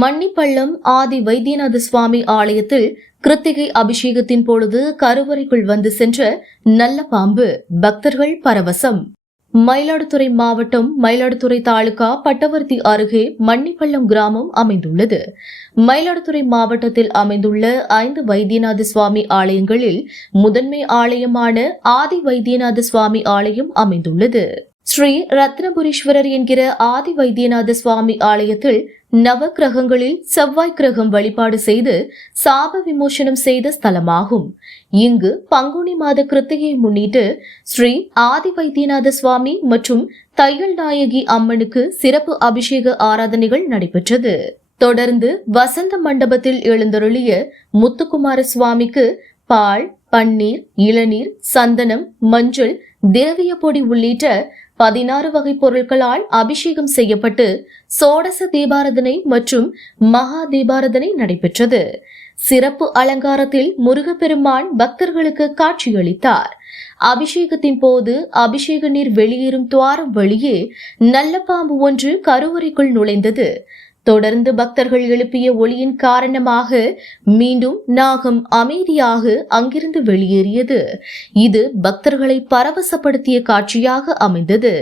மன்னிப்பள்ளம் ஆதி வைத்தியநாத சுவாமி ஆலயத்தில் கிருத்திகை அபிஷேகத்தின் பொழுது கருவறைக்குள் வந்து சென்ற நல்ல பாம்பு, பக்தர்கள் பரவசம். மயிலாடுதுறை மாவட்டம் மயிலாடுதுறை தாலுகா பட்டவர்த்தி அருகே மன்னிப்பள்ளம் கிராமம் அமைந்துள்ளது. மயிலாடுதுறை மாவட்டத்தில் அமைந்துள்ள 5 வைத்தியநாத சுவாமி ஆலயங்களில் முதன்மை ஆலயமான ஆதி வைத்தியநாத சுவாமி ஆலயம் அமைந்துள்ளது. ஸ்ரீ ரத்னபுரீஸ்வரர் என்கிற ஆதி வைத்தியநாத சுவாமி ஆலயத்தில் நவ கிரகங்களில் செவ்வாய் கிரகம் வழிபாடு செய்து சாப விமோசனம் செய்த ஸ்தலமாகும். இங்கு பங்குனி மாத கிருத்திகையை முன்னிட்டு ஸ்ரீ ஆதி வைத்தியநாத சுவாமி மற்றும் தையல் நாயகி அம்மனுக்கு சிறப்பு அபிஷேக ஆராதனைகள் நடைபெற்றது. தொடர்ந்து வசந்த மண்டபத்தில் எழுந்தருளிய முத்துக்குமார சுவாமிக்கு பால், பன்னீர், இளநீர், சந்தனம், மஞ்சள், திரவிய பொடி உள்ளிட்ட 16 வகை பொருட்களால் அபிஷேகம் செய்யப்பட்டு சோடச தீபாரதனை மற்றும் மகா தீபாரதனை நடைபெற்றது. சிறப்பு அலங்காரத்தில் முருகப்பெருமான் பக்தர்களுக்கு காட்சியளித்தார். அபிஷேகத்தின் போது அபிஷேக நீர் வெளியேறும் துவாரம் வழியே நல்ல பாம்பு ஒன்று கருவறைக்குள் நுழைந்தது. தொடர்ந்து பக்தர்கள் எழுப்பிய ஒலியின் காரணமாக மீண்டும் நாகம் அமைதியாக அங்கிருந்து வெளியேறியது. இது பக்தர்களை பரவசப்படுத்திய காட்சியாக அமைந்தது.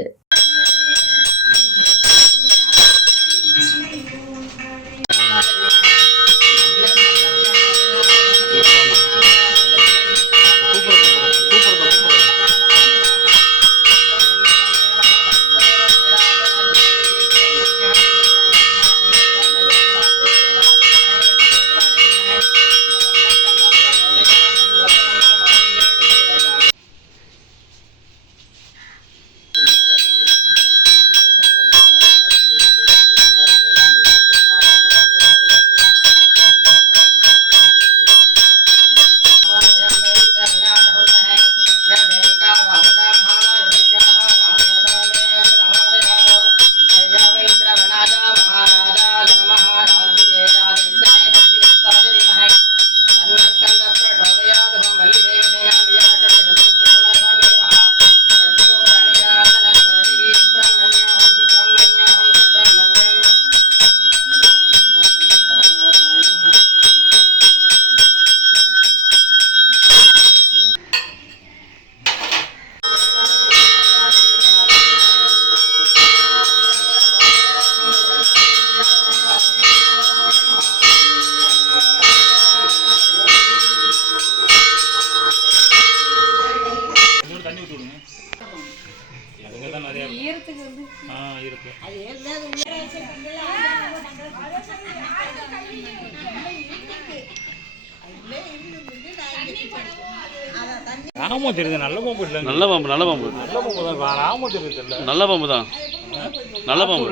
ராமோ தெரியுது. நல்ல பாம்பு இல்லை. நல்ல பாம்பு நல்ல பாம்பு நல்ல பாம்பு தான். ராமோ தெரியுது. நல்ல பாம்பு தான். நல்ல பாம்பு.